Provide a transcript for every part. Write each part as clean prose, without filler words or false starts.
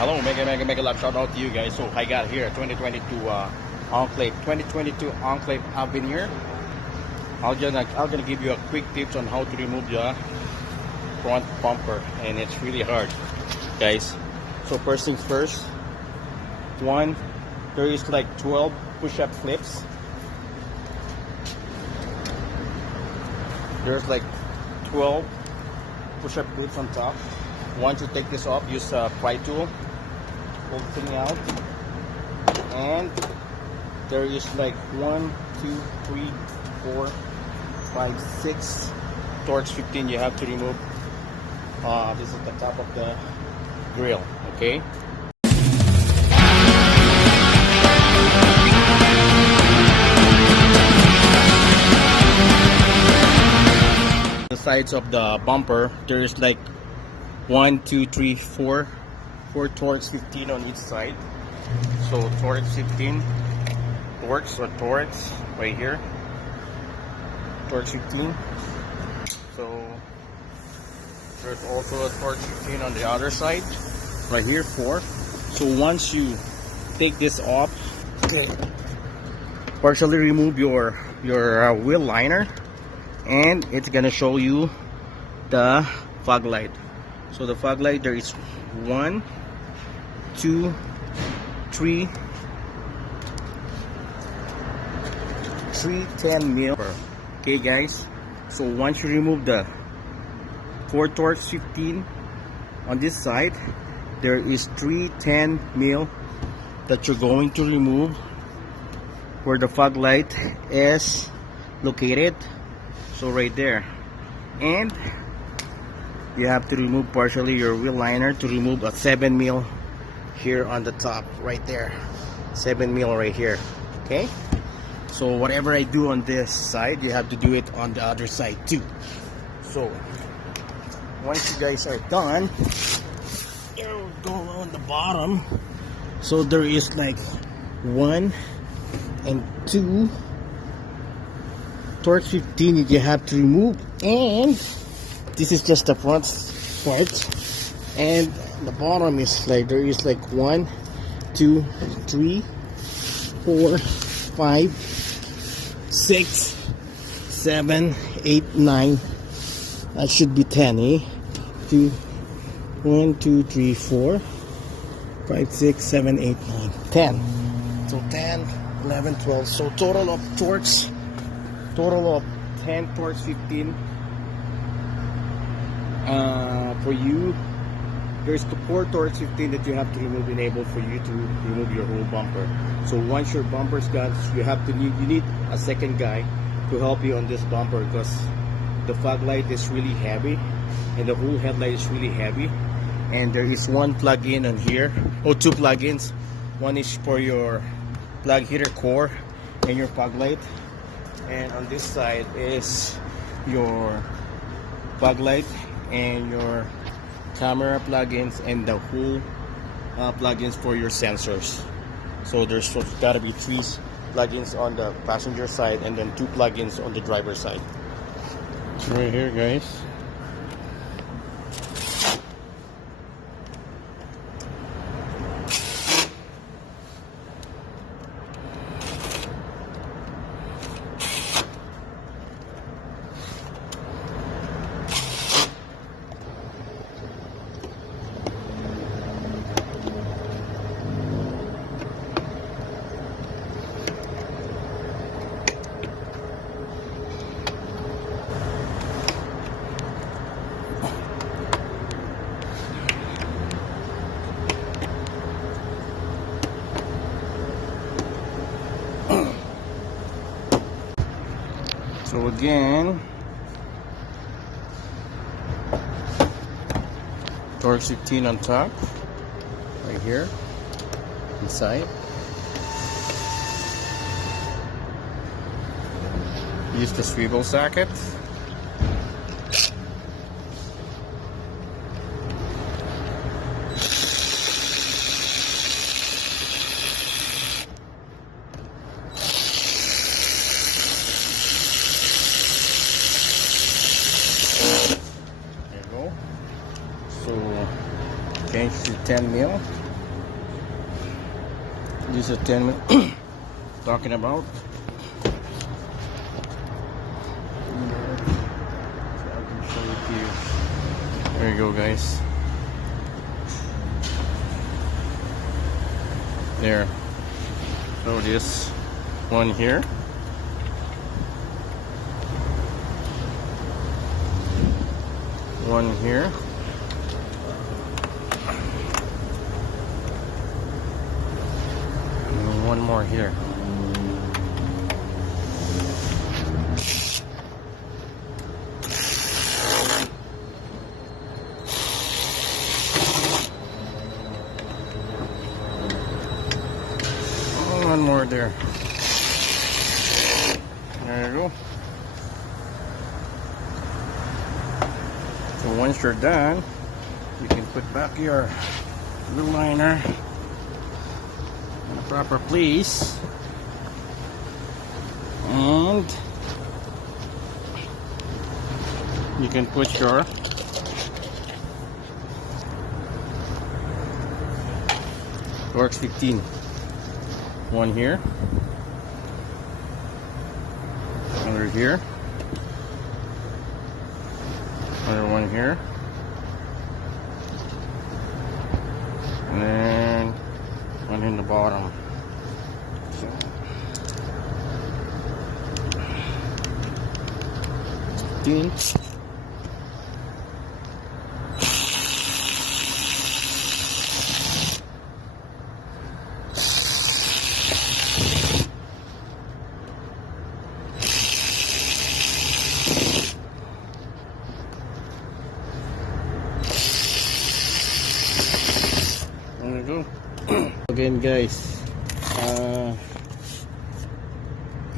Hello, mega love shout out to you guys. So I got here a 2022 Enclave Avenir. I'm gonna give you a quick tips on how to remove the front bumper, and it's really hard, guys. So first things first, there is like 12 push-up flips. There's like 12 push-up flips on top. Once you take this off, use a pry tool, pull the thing out, and there is like 1, 2, 3, 4, 5, 6 Torx 15 you have to remove. This is the top of the grill, okay? The sides of the bumper, there is like 1, 2, 3, 4 Torx 15 on each side. So Torx 15, Torx right here, Torx 15. So there's also a Torx 15 on the other side, right here, 4. So once you take this off, partially remove your wheel liner, and it's gonna show you the fog light. So the fog light, there is 1, 2, 3 10 mil. Okay guys, so once you remove the 4 Torx 15 on this side, there is 3 10 mil that you're going to remove where the fog light is located. So right there, and you have to remove partially your wheel liner to remove a 7 mil here on the top, right there, 7 mil right here. Okay, so whatever I do on this side, you have to do it on the other side too. So once you guys are done, you'll go on the bottom. So there is like 1 and 2 Torx 15 that you have to remove, and this is just the front part, and the bottom is like, there is like 1, 2, 3, 4, 5, 6, 7, 8, 9. That should be 10, eh? 1, 2, 3, 4, 5, 6, 7, 8, 9, 10. So 10, 11, 12. So total of 10 Torx 15. For you, there's the 4 Torx 15 that you have to remove, enable for you to remove your whole bumper. So once your bumper's done, you need a second guy to help you on this bumper, because the fog light is really heavy and the whole headlight is really heavy. And there is one plug-in on here, or 2 plug-ins. One is for your plug heater core and your fog light, and on this side is your fog light and your camera plugins and the whole plugins for your sensors. So there's gotta be 3 plugins on the passenger side and then 2 plugins on the driver side. Right here, guys. So again, Torx 15 on top, right here, inside. Use the swivel socket. change to 10 mil. This is a 10 talking about. So I can show it to you. There you go, guys. There. So this one here. One here. And one more here. One more there. There you go. So once you're done, you can put back your blue liner in a proper place, and you can put your Torx 15. One here, another here, another one here, and then one in the bottom. So, 15. There we go. Again, guys,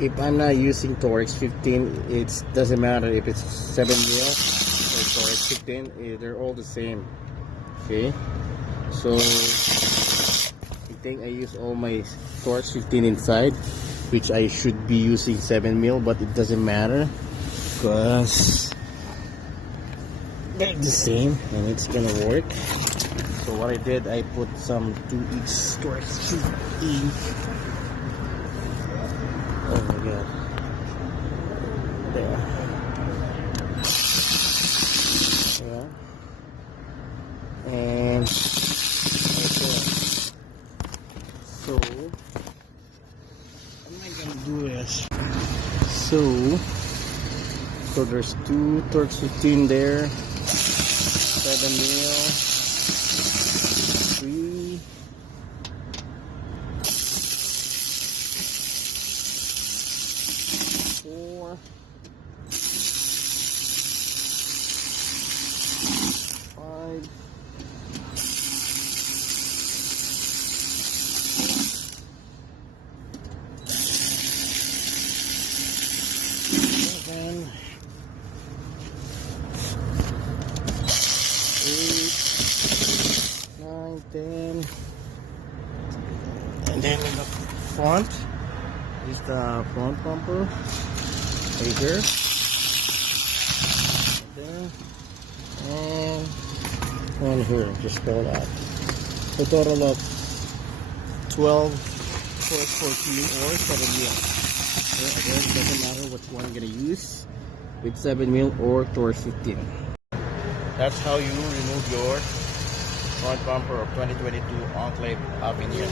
if I'm not using Torx 15, it doesn't matter if it's 7 mil or Torx 15, they're all the same. Okay, so I think I use all my Torx 15 inside, which I should be using 7 mil, but it doesn't matter because they're the same and it's gonna work. So what I did, I put some 2 each Torx 15. Oh my god. There. Yeah. And right there. So what am I gonna do is, so there's 2 Torx 15 there, 7 mil. 3, 4, 5, 7, 8, 9, 10, and then in the front is the front bumper right here, there, and one here, just all that. So total of 12, 14, or 7 mil. So again, it doesn't matter which one I'm gonna use, with 7 mil or Torx 15. That's how you remove your front bumper of 2022 Enclave Avenir.